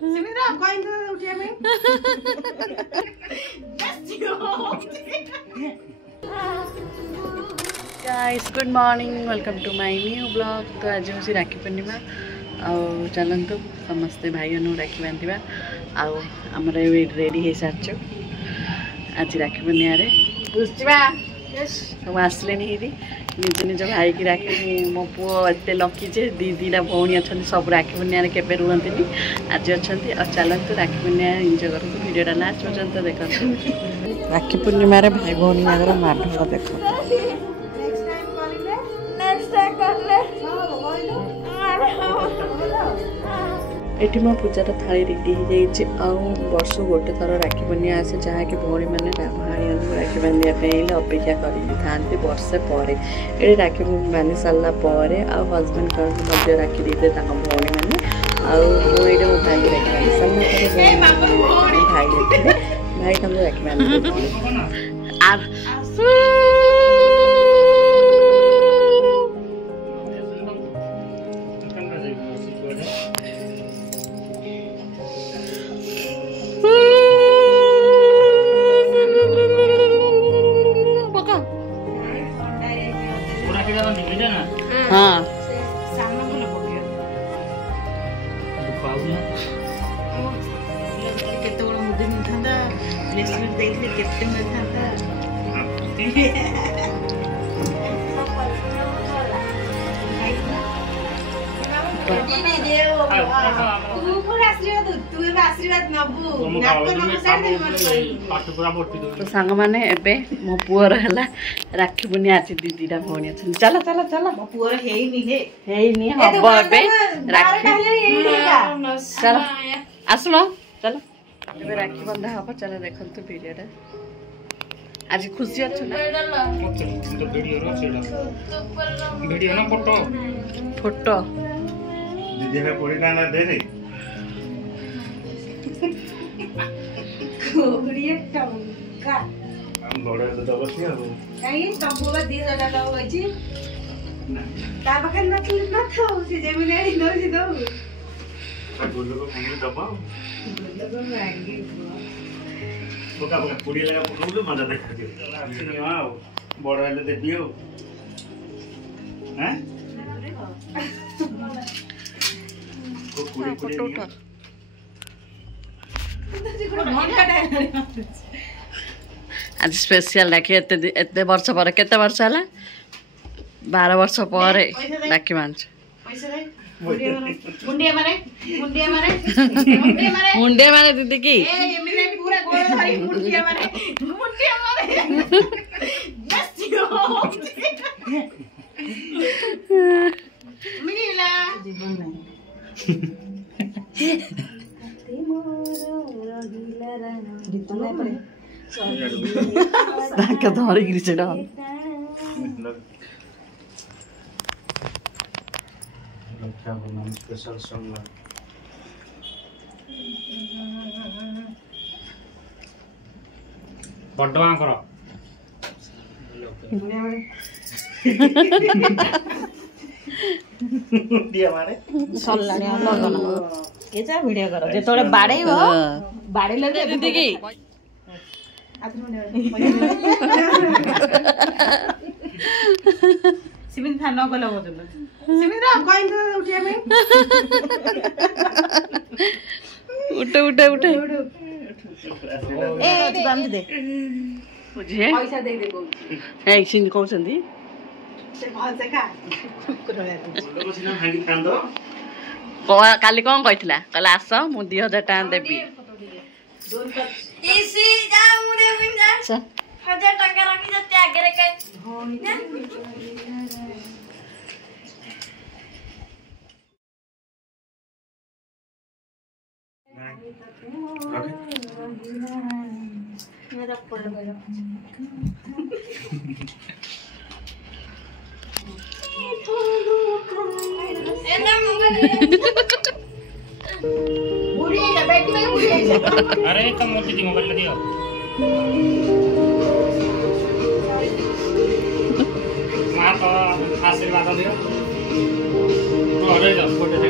Simitra, I'm going to Ujjain. Guys, good morning. Welcome to my new vlog. तो आज हूँ राखी पूर्णिमा आउ चलतु समस्ते भाई राखी बांधा आमर रेडी हो सारी आज राखी पूर्णिमा सब आसले निज निज भाई की राखी मो पु एत लकी जे दीटा भौणी अच्छा सब राखी पूर्णिमा के रुहति आज अच्छा चलतु राखी पूर्णिमा एंजॉय करूँ वीडियोटा लास्ट पर्यंत देखते राखी पूर्णिमा भाई भौणी माधव देख एठी मो पूजार थाली रेडी हो जाइए वर्ष गोटे थर राखी पूर्णिमा आसे जहाँकि भौणी मैंने भाई राखी बांधे अपेक्षा करते वर्षे पर ये राखी बांधि सारा हजबैंड को राखी देते भौणी मैंने आईटा मो भाई की राखी बांधि सारा भाई देखते भाई राखी बांधि हाँ तो सांग मैंने एबे मो पुअर है राखी पूर्णिमा आज दीटा भौणी अच्छा चल चल चल मो पुअर हम एबे राखी चल आसम चल एबे राखी बंधा हम चल देखु वीडियोटा आज खुशी अच्छु ना फोटो दीदी का कोड़ी गाना दे रे कोड़िए टंका हम बड़ा तो दबसी आ काई तबुवा 2000 टका होइछि ना ता बखन न था से जेमिने नो से दो आ गोलो को फोन दबा गोलो को मांगी बोका बोका कोड़ी लगा पकड़ मजा देखा दियो आओ बड़ा ले दे दियो हैं फोटो उठा आज स्पेशल राखी एत वर्ष पर केते वर्ष है 12 वर्ष पर राखी बांध मुंडिया मारे दीदी की धरिक से स्पेशल सॉन्ग बड्डवा करो दिया माने सल्लानी लगन के जा वीडियो करो जे तोले बाड़ेइबो बाड़ेले दीदी की सिमिन था न गलो बोल सिमिरा गोइंग टू उठिया में उठे उठे उठे ए बांध दे बुझे पैसा दे दे बोल ए सिन कहउछंदी से भाल से का लोग सिना हांडी कांदो काली कौन कहला कहला आस मु 2000 टका देबी इसी जा मुदे बिंदा 1000 टका रखी जते आगे रे कई मेरा पड़ गया अरे कम मोटी दी मोबाइल दियो मां तो आशीर्वाद दियो तो अरे जा फोटो दे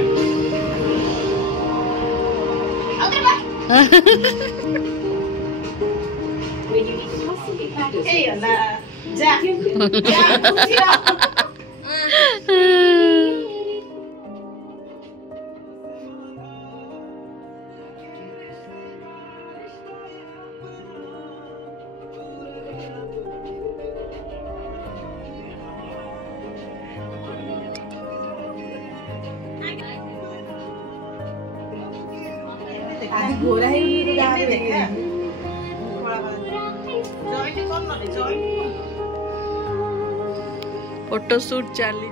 फोटो शूट चली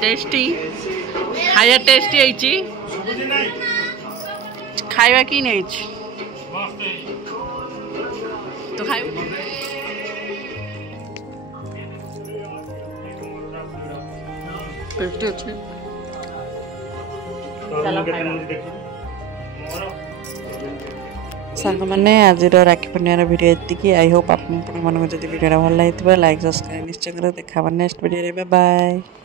टेस्टी खाया टेस्टी आई खाଇବା कि नहीं तो खाइ सांग मैंने आज राखी पूर्णिमार वीडियो ये आई होप आप भिडियो भल लगे लाइक सब्सक्राइब निश्चय कर देखा नेक्स्ट वीडियो बाय बाय।